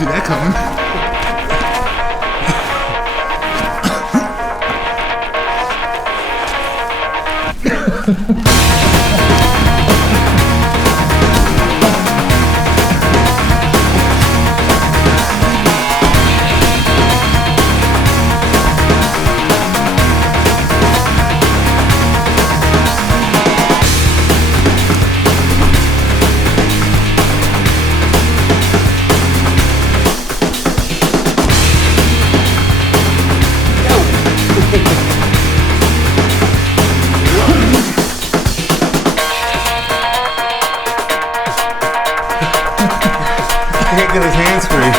see that coming. Get his hands free.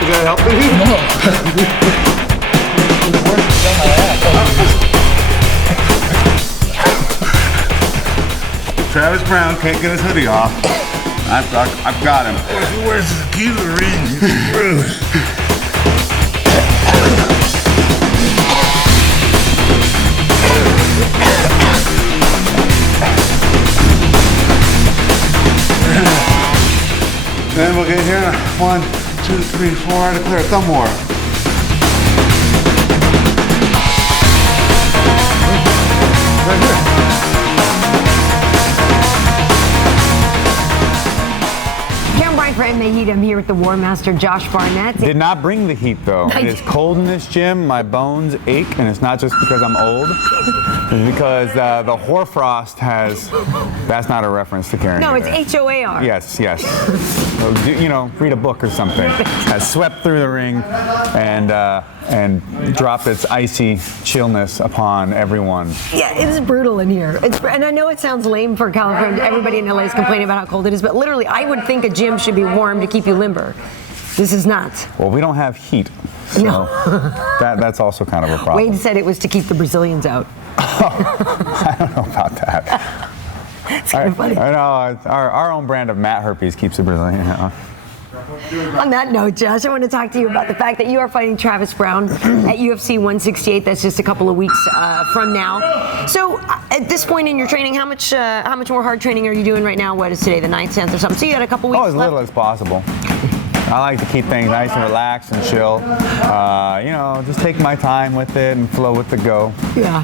Is that helping you? No. Travis Browne can't get his hoodie off. I've got him. He wears the key to the ring. Then we'll get here. 1, 2, 3, 4. I declare thumb war. Right here. Karyn Bryant for MMA H.E.A.T. I'm here with the Warmaster Josh Barnett. Did not bring the heat though. It's cold in this gym. My bones ache, and it's not just because I'm old. It's because the hoarfrost has. That's not a reference to Karyn. No, either. it's H-O-A-R. Yes, yes. You know, read a book or something. Has swept through the ring and dropped its icy chillness upon everyone. Yeah, it's brutal in here. And I know it sounds lame for California. Everybody in LA is complaining about how cold it is, but literally, I would think a gym should be warm to keep you limber. This is not. Well, we don't have heat, so no. that's also kind of a problem. Wade said it was to keep the Brazilians out. I don't know about that. It's kind of funny. I know our own brand of mat herpes keeps the Brazilian out. On that note, Josh, I want to talk to you about the fact that you are fighting Travis Browne at UFC 168. That's just a couple of weeks from now. So, at this point in your training, how much more hard training are you doing right now? What is today, the 9th, 10th, or something? So you got a couple weeks as left? little as possible. I like to keep things nice and relaxed and chill. You know, just take my time with it and flow with the go. Yeah.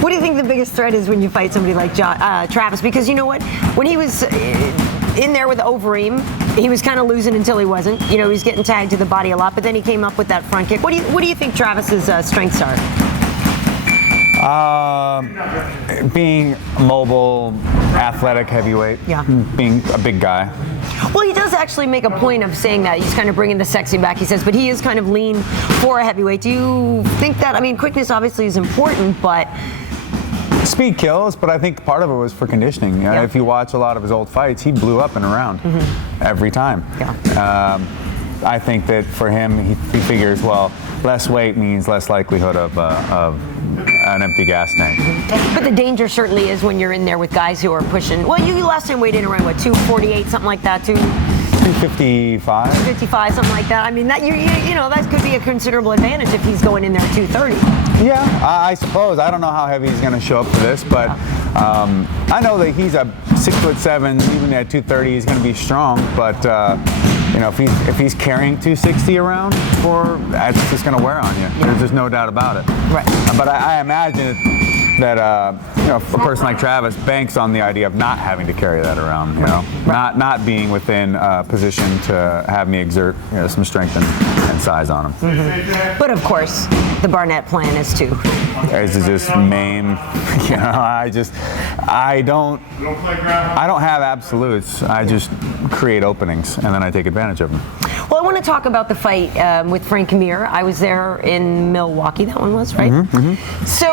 What do you think the biggest threat is when you fight somebody like Travis? Because you know what? When he was in there with Overeem, he was kind of losing until he wasn't. You know, he was getting tagged to the body a lot, but then he came up with that front kick. What do you think Travis's strengths are? Being mobile, athletic, heavyweight. Yeah. Being a big guy. Well, he does actually make a point of saying that. He's kind of bringing the sexy back, he says, but he is kind of lean for a heavyweight. Do you think that? I mean, quickness obviously is important, but... Speed kills, but I think part of it was for conditioning. You know, yeah. If you watch a lot of his old fights, he blew up and around every time. Yeah. I think that for him, he figures, well, less weight means less likelihood of an empty gas tank. But the danger certainly is when you're in there with guys who are pushing. Well, you last time weighed in around what, 248, something like that, 255. 255, something like that. I mean, that you know that could be a considerable advantage if he's going in there at 230. Yeah, I suppose. I don't know how heavy he's going to show up for this, but I know that he's a 6'7", even at 230, he's going to be strong. But you know, if he's carrying 260 around, that's just going to wear on you. Yeah. There's no doubt about it. Right. But I imagine that you know, a person like Travis banks on the idea of not having to carry that around. You know, not being within position to have me exert some strength and size on him. But of course, the Barnett plan is to just maim. You know, I don't have absolutes. I just create openings and then I take advantage of them. Well, I want to talk about the fight with Frank Mir. I was there in Milwaukee. That one was, right? So,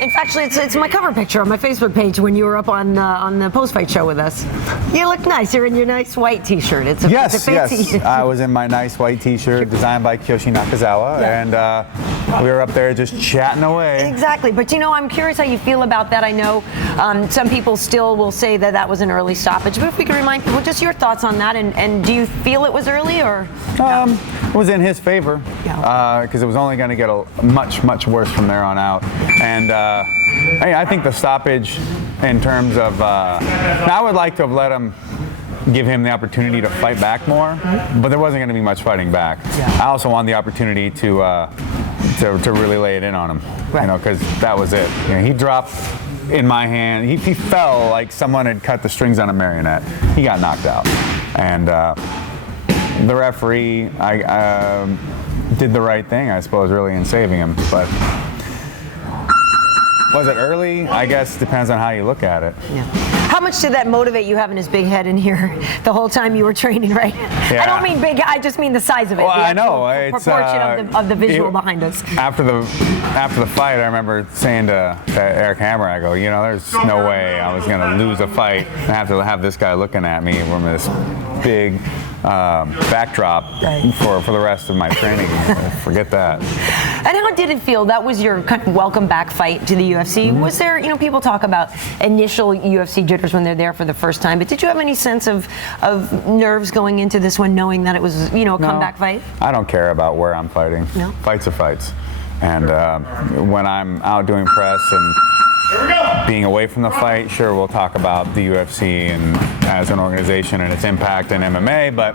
in fact, actually, it's my cover picture on my Facebook page when you were up on the post-fight show with us. You look nice. You're in your nice white T-shirt. It's a fancy. Yes. I was in my nice white T-shirt designed by Kiyoshi Nakazawa, and we were up there just chatting away. Exactly, but I'm curious how you feel about that. I know some people still will say that that was an early stoppage, but if we can remind people, just your thoughts on that, and do you feel it was early or? It was in his favor because it was only going to get much worse from there on out, and I think the stoppage in terms of I would like to have let him give him the opportunity to fight back more, but there wasn't going to be much fighting back. I also wanted the opportunity to really lay it in on him, because that was it. He dropped in my hand. He fell like someone had cut the strings on a marionette. He got knocked out, and the referee did the right thing, I suppose, really in saving him. But was it early? I guess depends on how you look at it. Yeah. How much did that motivate you having his big head in here the whole time you were training, right? Yeah. I don't mean big, I just mean the size of it. Well, I know. It's proportion of the visual behind us. After the fight, I remember saying to Eric Hammer, I go, there's no way I was going to lose a fight and have to have this guy looking at me from this big backdrop for the rest of my training. Forget that. And how did it feel? That was your kind of welcome back fight to the UFC. Was there, people talk about initial UFC jitters when they're there for the first time, but did you have any sense of nerves going into this one, knowing that it was, a comeback fight? I don't care about where I'm fighting. No? Fights are fights. And when I'm out doing press and being away from the fight, sure, we'll talk about the UFC and as an organization and its impact in MMA, but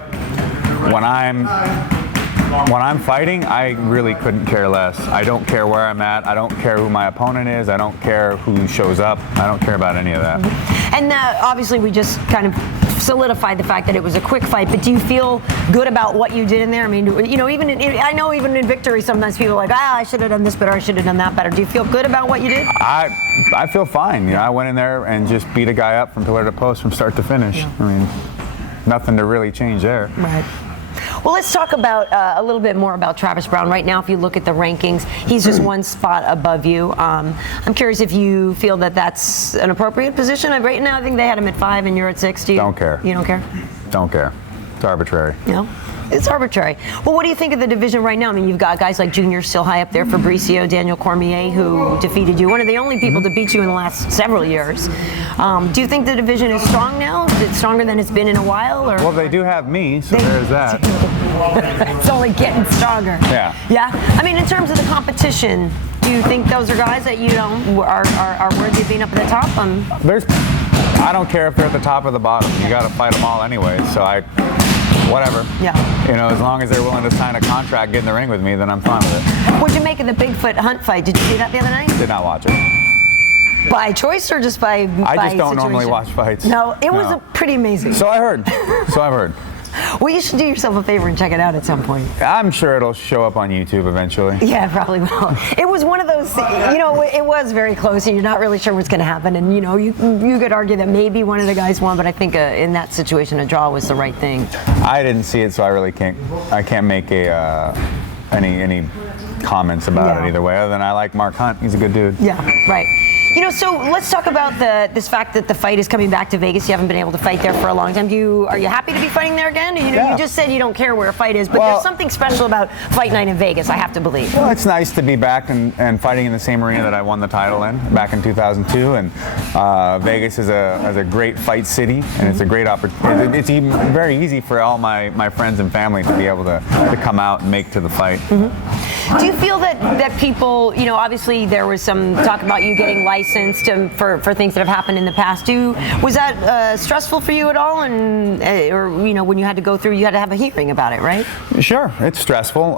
when I'm fighting, I really couldn't care less. I don't care where I'm at. I don't care who my opponent is. I don't care who shows up. I don't care about any of that. And obviously we just kind of solidified the fact that it was a quick fight, but do you feel good about what you did in there? I mean, I know even in victory sometimes people are like, I should have done this better, I should have done that better. Do you feel good about what you did? I feel fine. I went in there and just beat a guy up from pillar to post from start to finish. Yeah. I mean, nothing to really change there. Right. Well, let's talk about a little bit more about Travis Browne. Right now, if you look at the rankings, he's just one spot above you. I'm curious if you feel that that's an appropriate position. Right now, I think they had him at 5 and you're at 6. Don't care. You don't care? Don't care. It's arbitrary. No? It's arbitrary. Well, what do you think of the division right now? I mean, you've got guys like Junior still high up there, Fabricio, Daniel Cormier, who defeated you. One of the only people to beat you in the last several years. Do you think the division is strong now? Is it stronger than it's been in a while? Or? Well, they do have me, so there's that. It's only getting stronger. Yeah. Yeah? I mean, in terms of the competition, do you think those are guys that are worthy of being up at the top? I don't care if they're at the top or the bottom. You got to fight them all anyway, so whatever. Yeah. As long as they're willing to sign a contract, get in the ring with me, then I'm fine with it. What'd you make of the Bigfoot Hunt fight? Did you see that the other night? Did not watch it. By choice or just by I just don't situation? normally watch fights. No, it was pretty amazing. So I heard. Well, you should do yourself a favor and check it out at some point. I'm sure it'll show up on YouTube eventually. Yeah, it probably will. It was one of those, it was very close and you're not really sure what's going to happen. And, you could argue that maybe one of the guys won, but I think in that situation, a draw was the right thing. I didn't see it, so I really can't make any comments about it either way, other than I like Mark Hunt. He's a good dude. Yeah, right. So let's talk about this fact that the fight is coming back to Vegas. You haven't been able to fight there for a long time. Are you happy to be fighting there again? You just said you don't care where a fight is, but there's something special about Fight Night in Vegas, I have to believe. Well, it's nice to be back and fighting in the same arena that I won the title in back in 2002. And Vegas is a great fight city, and it's a great opportunity. It's even very easy for all my friends and family to be able to come out and make to the fight. Do you feel that people, obviously there was some talk about you getting licensed for things that have happened in the past. Was that stressful for you at all? Or when you had to go through, you had to have a hearing about it, right? Sure, it's stressful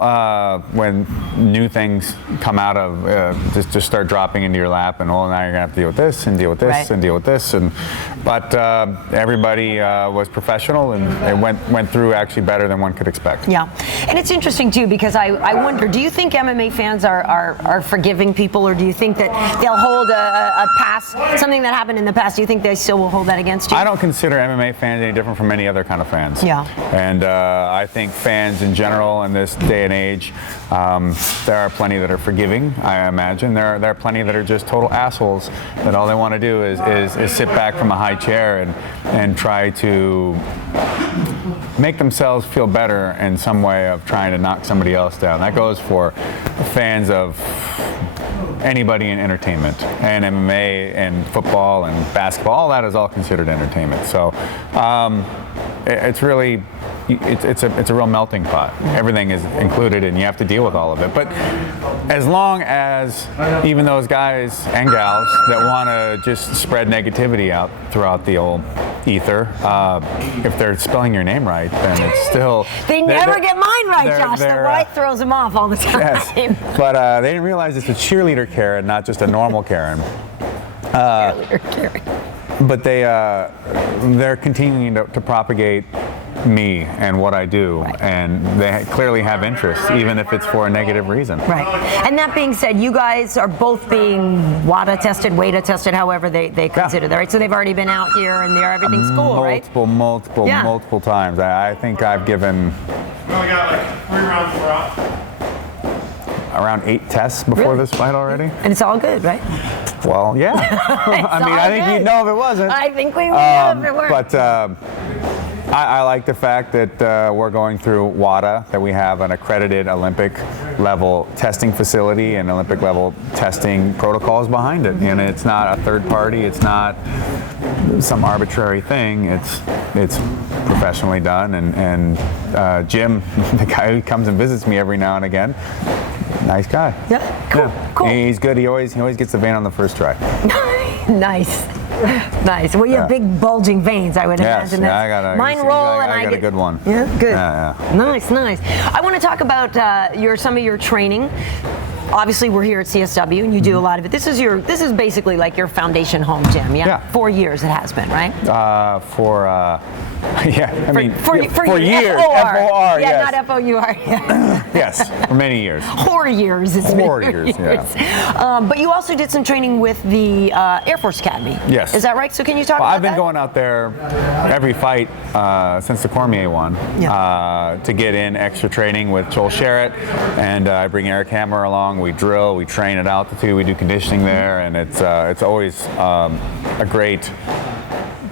when new things come out of just start dropping into your lap, and now you're gonna have to deal with this and deal with this and deal with this. But everybody was professional, and it went through actually better than one could expect. Yeah, and it's interesting too because I wonder, do you think MMA fans are forgiving people, or do you think that they'll hold a past, something that happened in the past? Do you think they still will hold that against you? I don't consider MMA fans any different from any other kind of fans. Yeah. And I think fans in general in this day and age, there are plenty that are forgiving, I imagine. There are plenty that are just total assholes that all they want to do is sit back from a high chair and try to make themselves feel better in some way of trying to knock somebody else down. That goes for fans of anybody in entertainment, and MMA and football and basketball. All that is all considered entertainment. So it's really, it's a real melting pot. Everything is included, and you have to deal with all of it. But as long as even those guys and gals that want to just spread negativity out throughout the old ether, if they're spelling your name right, then it's still... They never get mine right, Josh. The right throws them off all the time. Yes, but they didn't realize it's a cheerleader Karen, not just a normal Karen. Cheerleader Karen. But they're continuing to propagate me and what I do, right. And they clearly have interest, even if it's for a negative reason. Right. And that being said, you guys are both being WADA tested, however they consider that, right? So they've already been out here and everything's cool, right? Multiple times. I think I've given... We only got like 3 rounds for us. Around 8 tests before this fight already. And it's all good, right? Well, yeah. I think you'd know if it wasn't. I think we would know if it weren't. But I like the fact that we're going through WADA, that we have an accredited Olympic level testing facility and Olympic level testing protocols behind it. And it's not a third party, it's not some arbitrary thing, it's professionally done. And Jim, the guy who comes and visits me every now and again, nice guy. Yeah, cool. He's good. He always gets the vein on the first try. Nice. Well, you have big bulging veins, I would imagine. Yeah, I got I got a good one. Yeah, good. Yeah. Nice. I want to talk about some of your training. Obviously, we're here at CSW, and you do a lot of it. This is basically like your foundation home gym. Yeah. 4 years it has been, right? For years. F-O-R. F-O-R, yeah, yes. not F-O-U-R. Yes, for many years. 4 years. It's been 4 years, yeah. But you also did some training with the Air Force Academy. Yes. Is that right? So can you talk about that? I've been going out there every fight since the Cormier one to get in extra training with Joel Sherritt, and I bring Eric Hammer along. We drill, we train at altitude, we do conditioning there, and it's always a great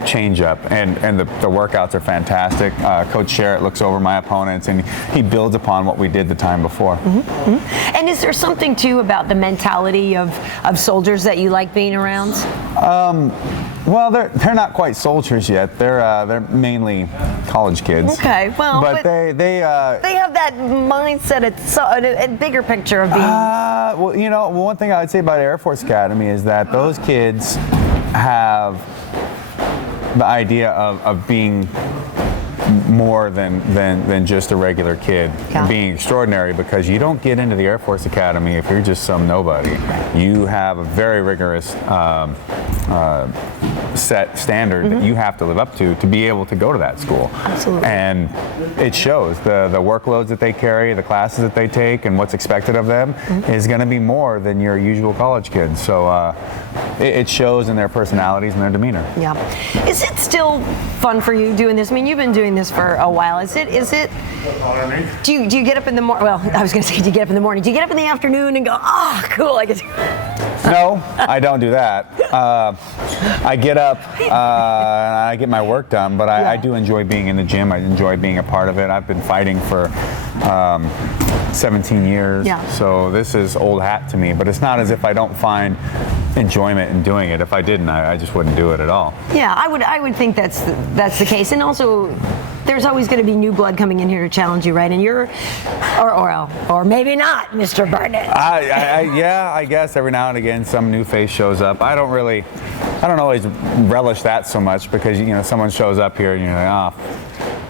change up, and the workouts are fantastic. Coach Sherritt looks over my opponents and he builds upon what we did the time before. And is there something too about the mentality of soldiers that you like being around? Well, they're not quite soldiers yet. They're mainly college kids. Okay, well, but they have that mindset. It's a bigger picture of being. Well, one thing I would say about Air Force Academy is that those kids have the idea of being more than just a regular kid, being extraordinary, because you don't get into the Air Force Academy if you're just some nobody. You have a very rigorous set standard that you have to live up to be able to go to that school. Absolutely. And it shows. The workloads that they carry, the classes that they take, and what's expected of them is going to be more than your usual college kids. So it shows in their personalities and their demeanor. Yeah. Is it still fun for you doing this? I mean, you've been doing this for a while. Is it? Do you get up in the morning? Well, I was going to say, do you get up in the morning? Do you get up in the afternoon and go, oh, cool, I get No, I don't do that. I get up and I get my work done, but I do enjoy being in the gym. I enjoy being a part of it. I've been fighting for 17 years, so this is old hat to me, but it's not as if I don't find enjoyment in doing it. If I didn't, I just wouldn't do it at all. Yeah, I would think that's the case. And also, there's always going to be new blood coming in here to challenge you, right? And you're, or maybe not, Mr. Barnett. I guess every now and again some new face shows up. I don't always relish that so much, because someone shows up here and you're like,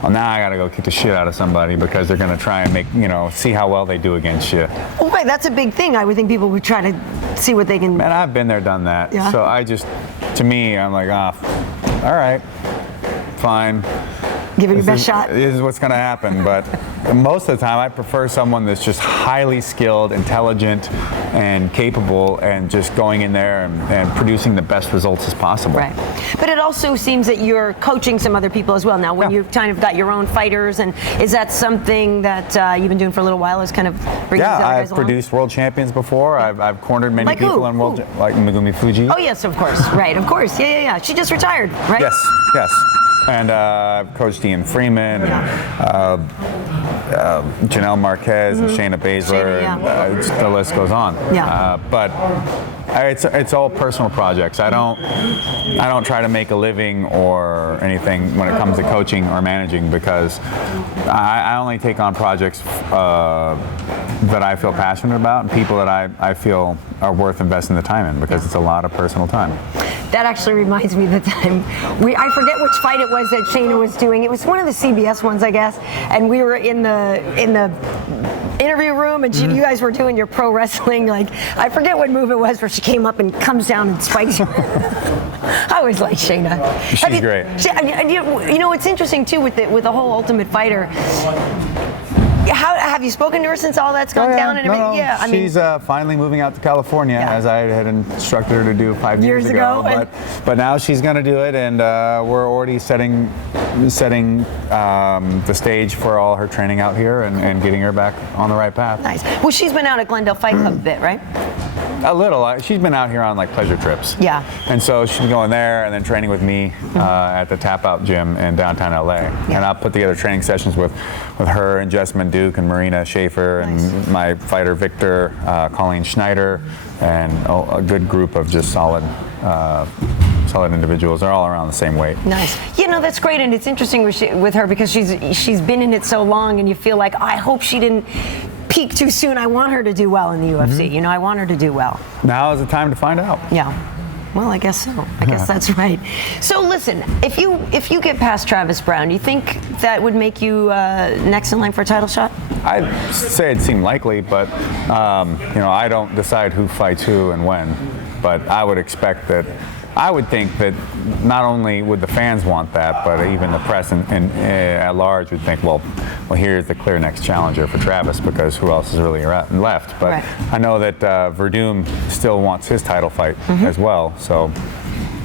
well, now I got to go kick the shit out of somebody because they're going to try and see how well they do against you. Well, right, that's a big thing. I would think people would try to see what they can. Man, I've been there, done that. Yeah. So to me, I'm like, all right, fine. Give it your best shot. This is what's going to happen. But most of the time, I prefer someone that's just highly skilled, intelligent, and capable, and just going in there and producing the best results as possible. Right. But it also seems that you're coaching some other people as well now, when you've kind of got your own fighters. And is that something that you've been doing for a little while, is kind of bringing these other guys along? I've produced world champions before. I've cornered many people in like Megumi Fuji. Oh, yes, of course. Right, of course. Yeah. She just retired, right? Yes. And I've coached Ian Freeman, Janelle Marquez, and Shayna Baszler, and the list goes on. But it's all personal projects. I don't try to make a living or anything when it comes to coaching or managing, because I only take on projects that I feel passionate about and people that I feel are worth investing the time in, because it's a lot of personal time. That actually reminds me of the time I forget which fight it was that Shayna was doing. It was one of the CBS ones, I guess, and we were in the interview room, and you guys were doing your pro wrestling. Like, I forget what move it was where she came up and comes down and spikes her. I always like Shayna. She's great. You know, it's interesting too with the whole Ultimate Fighter. How have you spoken to her since all that's gone down? And no, yeah, I mean, she's finally moving out to California, as I had instructed her to do 5 years ago. But now she's going to do it, and we're already setting the stage for all her training out here and getting her back on the right path. Nice. Well, she's been out at Glendale Fight Club a bit, right? A little. She's been out here on like pleasure trips. Yeah. And so she's been going there and then training with me at the Tap Out Gym in downtown LA. And I'll put together training sessions with her and Jessamyn Duke and Marina Schaefer and my fighter Victor, Colleen Schneider, and a good group of just solid individuals. They're all around the same weight. Nice. You know, that's great, and it's interesting with her because she's been in it so long, and you feel like, I hope she didn't peak too soon. I want her to do well in the UFC. You know, I want her to do well. Now is the time to find out. Yeah. Well, I guess so. I guess that's right. So listen, if you get past Travis Browne, you think that would make you next in line for a title shot? I'd say it seemed likely, but you know, I don't decide who fights who and when. But I would expect that. I would think that not only would the fans want that, but even the press and at large would think, well, here's the clear next challenger for Travis, because who else is really left? But I know that Verdum still wants his title fight as well. So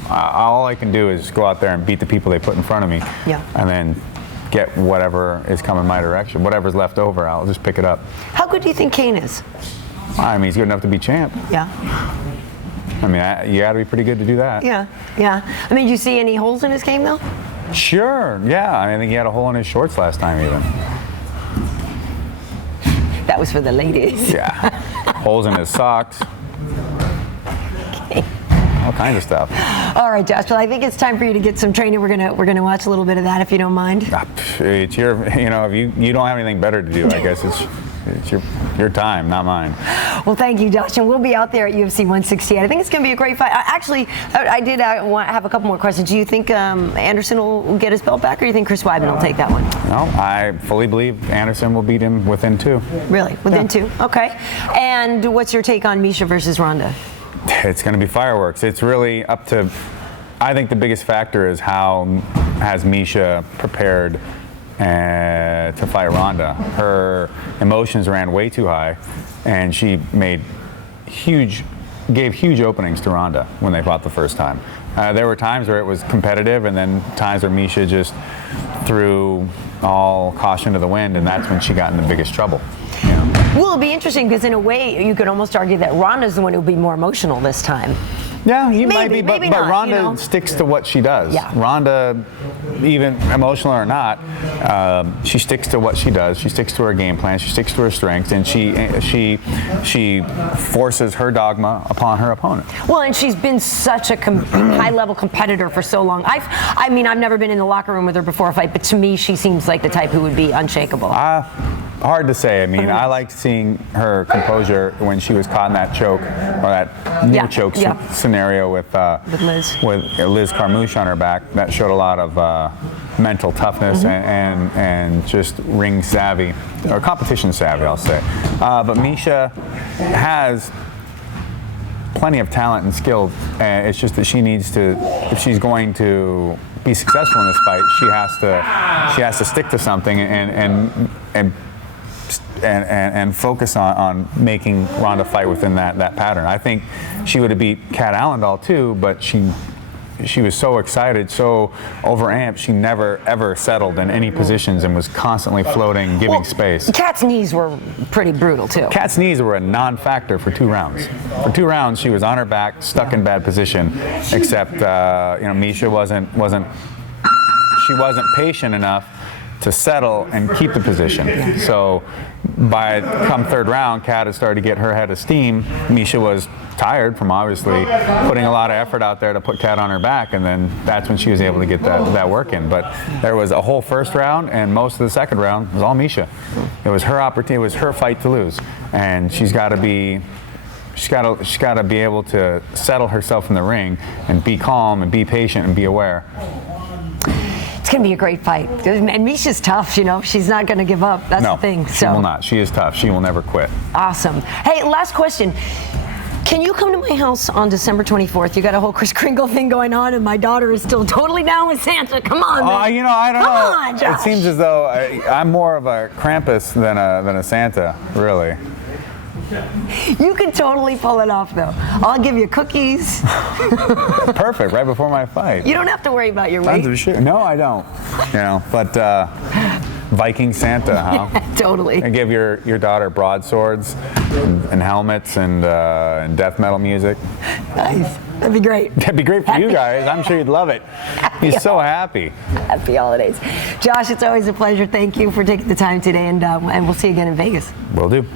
all I can do is go out there and beat the people they put in front of me, and then get whatever is coming my direction. Whatever's left over, I'll just pick it up. How good do you think Kane is? I mean, he's good enough to be champ. Yeah. I mean, you got to be pretty good to do that. Yeah, yeah. I mean, do you see any holes in his game, though? Sure, yeah. I mean, I think he had a hole in his shorts last time, even. That was for the ladies. Yeah. Holes in his socks. Okay. All kinds of stuff. All right, Josh. Well, I think it's time for you to get some training. We're gonna watch a little bit of that, if you don't mind. It's your, you know, if you don't have anything better to do, I guess it's your time, not mine. Well, thank you, Josh, and we'll be out there at UFC 168. I think it's going to be a great fight. I did want to have a couple more questions. Do you think Anderson will get his belt back, or do you think Chris Weidman will take that one? No, I fully believe Anderson will beat him within 2. Really? Within 2? Okay. And what's your take on Miesha versus Ronda? It's going to be fireworks. It's really up to, I think the biggest factor is how has Miesha prepared to fight Ronda. Her emotions ran way too high, and she gave huge openings to Ronda when they fought the first time. There were times where it was competitive, and then times where Miesha just threw all caution to the wind, and that's when she got in the biggest trouble. You know? Well, it'll be interesting because in a way you could almost argue that Ronda's the one who'll be more emotional this time. Yeah, might be, but not, Ronda, you know? sticks to what she does. Yeah. Ronda, even emotional or not, she sticks to what she does. She sticks to her game plan. She sticks to her strengths, and she forces her dogma upon her opponent. Well, and she's been such a high-level competitor for so long. I mean, I've never been in the locker room with her before a fight, but to me, she seems like the type who would be unshakable. Hard to say. I mean, I liked seeing her composure when she was caught in that choke, or that near choke scenario with Liz Carmouche on her back. That showed a lot of mental toughness and just ring savvy, or competition savvy, I'll say. But Miesha has plenty of talent and skill. It's just that she needs to, if she's going to be successful in this fight, she has to stick to something and focus on making Ronda fight within that pattern. I think she would have beat Kat Allendal too, but she was so excited, so overamped, she never ever settled in any positions and was constantly floating, giving space. Kat's knees were pretty brutal too. Kat's knees were a non-factor for 2 rounds. For 2 rounds, she was on her back, stuck in bad position, except you know, Miesha wasn't. she wasn't patient enough to settle and keep the position. So by come third round, Kat had started to get her head of steam. Miesha was tired from obviously putting a lot of effort out there to put Kat on her back, and then that's when she was able to get that work in. But there was a whole first round, and most of the second round was all Miesha. It was her opportunity. It was her fight to lose, and she's got to be able to settle herself in the ring and be calm and be patient and be aware. It's going to be a great fight. And Miesha's tough, you know. She's not going to give up. That's the thing. She will not. She is tough. She will never quit. Awesome. Hey, last question. Can you come to my house on December 24th? You got a whole Kris Kringle thing going on, and my daughter is still totally down with Santa. Come on, man. You know, I don't know. Come on, Josh. It seems as though I'm more of a Krampus than a Santa, really. You can totally pull it off, though. I'll give you cookies. Perfect, right before my fight. You don't have to worry about your weight. No, I don't. You know, but Viking Santa, huh? Yeah, totally. And give your daughter broadswords and helmets and death metal music. Nice. That'd be great. That'd be great for you guys. I'm sure you'd love it. He's so happy. Happy holidays. Josh, it's always a pleasure. Thank you for taking the time today, and we'll see you again in Vegas. Will do.